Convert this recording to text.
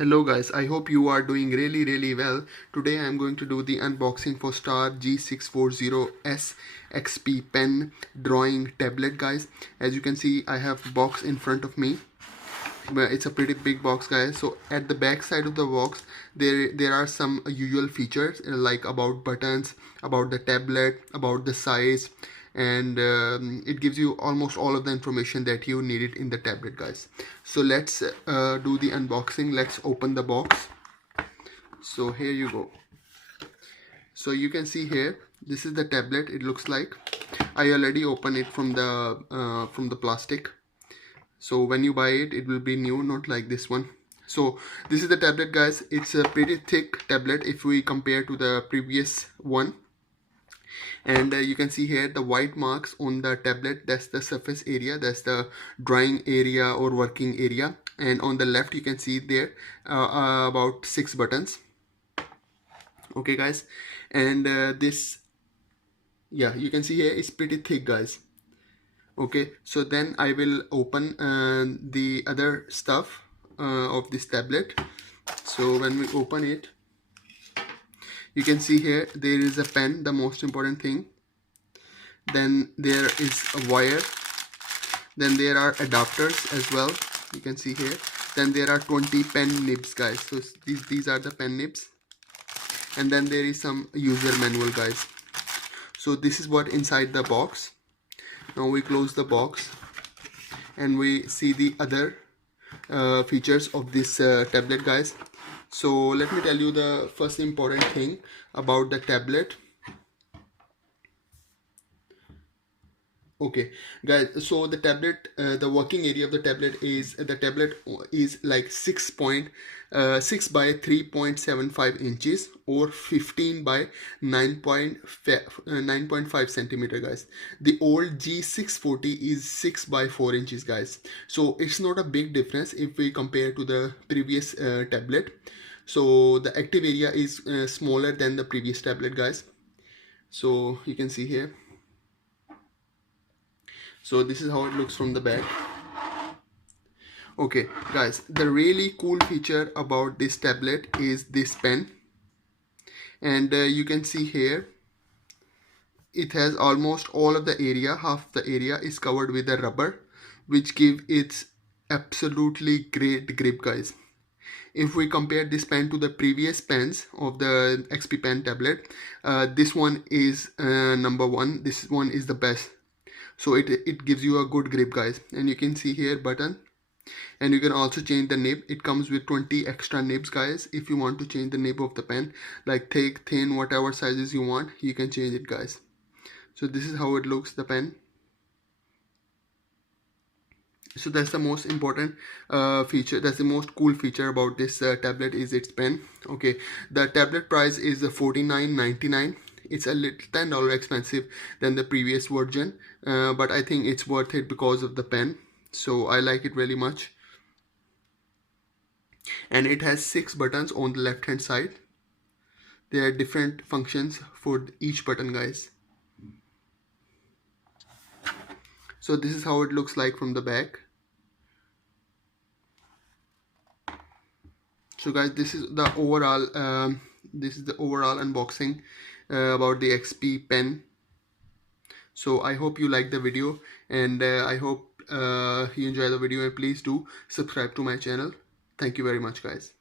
Hello guys, I hope you are doing really well. Today I am going to do the unboxing for Star G640S XP pen drawing tablet guys. As you can see, I have box in front of me. But it's a pretty big box guys. So at the back side of the box there are some usual features like about buttons, about the tablet, about the size, and it gives you almost all of the information that you needed in the tablet guys. So let's do the unboxing. Let's open the box. So here you go. So you can see here, this is the tablet. It looks like I already opened it from the plastic. So when you buy it, it will be new, not like this one. So this is the tablet guys. It's a pretty thick tablet if we compare to the previous one. And you can see here the white marks on the tablet. That's the surface area, that's the drawing area or working area. And on the left you can see there about 6 buttons. Okay guys, and this, yeah, you can see here it's pretty thick guys. Okay, so then I will open the other stuff of this tablet. So when we open it, you can see here there is a pen, the most important thing. Then there is a wire. Then there are adapters as well, you can see here. Then there are 20 pen nibs guys. So these are the pen nibs. And then there is some user manual guys. So this is what inside the box. Now we close the box and we see the other features of this tablet guys. So let me tell you the first important thing about the tablet. Okay guys, so the tablet, the working area of the tablet is like 6 by 3.75 inches or 15 by 9.5 centimeter guys. The old G640 is 6 by 4 inches guys. So it's not a big difference if we compare to the previous tablet. So the active area is smaller than the previous tablet guys. So you can see here. So this is how it looks from the back. Okay guys, the really cool feature about this tablet is this pen. And you can see here it has almost all of the area. Half the area is covered with the rubber, which give it absolutely great grip guys. If we compare this pen to the previous pens of the XP pen tablet, this one is number one. This one is the best. So it gives you a good grip guys. And you can see here button, and you can also change the nib. It comes with 20 extra nibs guys. If you want to change the nib of the pen, like thick, thin, whatever sizes you want, you can change it guys. So this is how it looks, the pen. So that's the most important feature, that's the most cool feature about this tablet is its pen. Okay, the tablet price is $49.99. It's a little $10 expensive than the previous version, but I think it's worth it because of the pen. So I like it really much. And it has 6 buttons on the left hand side. There are different functions for each button guys. So this is how it looks like from the back. So guys, this is the overall unboxing about the XP pen. So I hope you like the video, and I hope you enjoy the video, and please do subscribe to my channel. Thank you very much guys.